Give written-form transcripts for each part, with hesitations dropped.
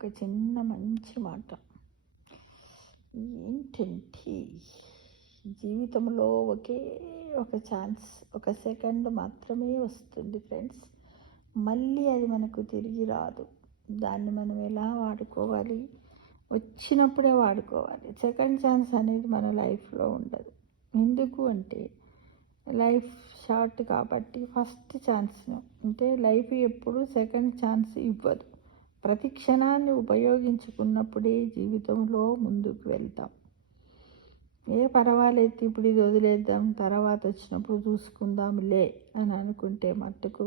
ఒక చిన్న మంచి మాట ఏంటంటే, జీవితంలో ఒకే ఒక ఛాన్స్, ఒక సెకండ్ మాత్రమే వస్తుంది ఫ్రెండ్స్. మళ్ళీ అది మనకు తిరిగి రాదు. దాన్ని మనం ఎలా వాడుకోవాలి, వచ్చినప్పుడే వాడుకోవాలి. సెకండ్ ఛాన్స్ అనేది మన లైఫ్లో ఉండదు. ఎందుకు అంటే లైఫ్ షార్ట్ కాబట్టి ఫస్ట్ ఛాన్స్ను అంటే లైఫ్ ఎప్పుడు సెకండ్ ఛాన్స్ ఇవ్వదు. ప్రతి క్షణాన్ని ఉపయోగించుకున్నప్పుడే జీవితంలో ముందుకు వెళ్తాం. పర్వాలేదు, ఇప్పుడు ఇది వదిలేద్దాం, తర్వాత వచ్చినప్పుడు చూసుకుందాంలే అని అనుకుంటే మట్టుకు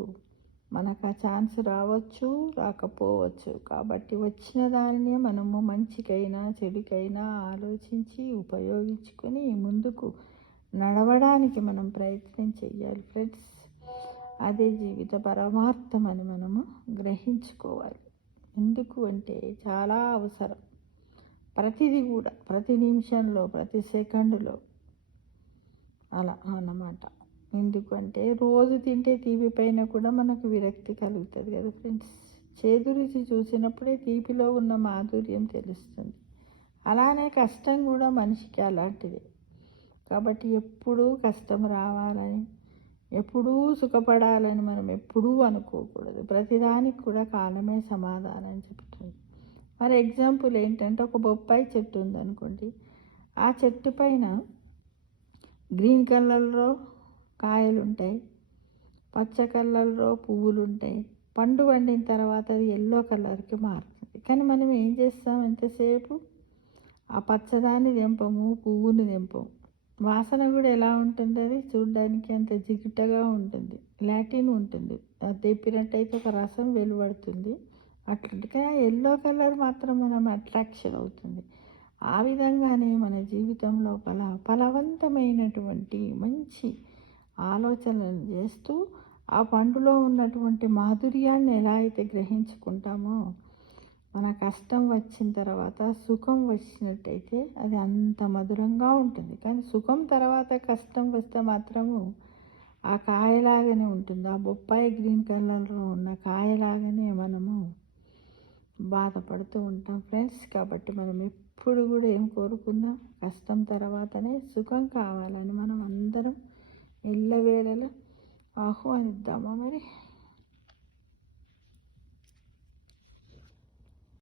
మనకు ఆ ఛాన్స్ రావచ్చు, రాకపోవచ్చు. కాబట్టి వచ్చిన దానినే మనము మంచికైనా చెడుకైనా ఆలోచించి ఉపయోగించుకొని ముందుకు నడవడానికి మనం ప్రయత్నం చేయాలి ఫ్రెండ్స్. అదే జీవిత పరమార్థం అని మనము గ్రహించుకోవాలి. ఎందుకు అంటే చాలా అవసరం. ప్రతిదీ కూడా ప్రతి నిమిషంలో, ప్రతి సెకండులో అలా అన్నమాట. ఎందుకంటే రోజు తింటే తీపి పైన కూడా మనకు విరక్తి కలుగుతుంది కదా ఫ్రెండ్స్. చేదు రుచి చూసినప్పుడే తీపిలో ఉన్న మాధుర్యం తెలుస్తుంది. అలానే కష్టం కూడా మనిషికి అలాంటిదే. కాబట్టి ఎప్పుడూ కష్టం రావాలని, ఎప్పుడూ సుఖపడాలని మనం ఎప్పుడూ అనుకోకూడదు. ప్రతిదానికి కూడా కాలమే సమాధానం చెప్తుంది. ఫర్ ఎగ్జాంపుల్ ఏంటంటే, ఒక బొప్పాయి చెట్టు ఉందనుకోండి. ఆ చెట్టు పైన గ్రీన్ కలర్లో కాయలు ఉంటాయి, పచ్చ కలర్లో పువ్వులు ఉంటాయి. పండు పండిన తర్వాత అది ఎల్లో కలర్కి మారుతుంది. కానీ మనం ఏం చేస్తాం, ఎంతసేపు ఆ పచ్చదాన్ని తెంపము, పువ్వుని తెంపము. వాసన కూడా ఎలా ఉంటుంది, అది చూడడానికి అంత జిగుటగా ఉంటుంది, లాటిన్ ఉంటుంది. అది తెప్పినట్టయితే ఒక రసం వెలువడుతుంది. అట్లా ఎల్లో కలర్ మాత్రం మనం అట్రాక్షన్ అవుతుంది. ఆ విధంగానే మన జీవితంలో ఫలవంతమైనటువంటి మంచి ఆలోచనలు చేస్తూ ఆ పండులో ఉన్నటువంటి మాధుర్యాన్ని ఎలా అయితే గ్రహించుకుంటామో, మన కష్టం వచ్చిన తర్వాత సుఖం వచ్చినట్టయితే అది అంత మధురంగా ఉంటుంది. కానీ సుఖం తర్వాత కష్టం వస్తే మాత్రము ఆ కాయలాగానే ఉంటుంది. ఆ బొప్పాయి గ్రీన్ కలర్లో ఉన్న కాయలాగానే మనము బాధపడుతూ ఉంటాం ఫ్రెండ్స్. కాబట్టి మనం ఎప్పుడు కూడా ఏం కోరుకుందాం, కష్టం తర్వాతనే సుఖం కావాలని మనం అందరం ఎల్లవేళలా ఆహ్వానిద్దామా మరి.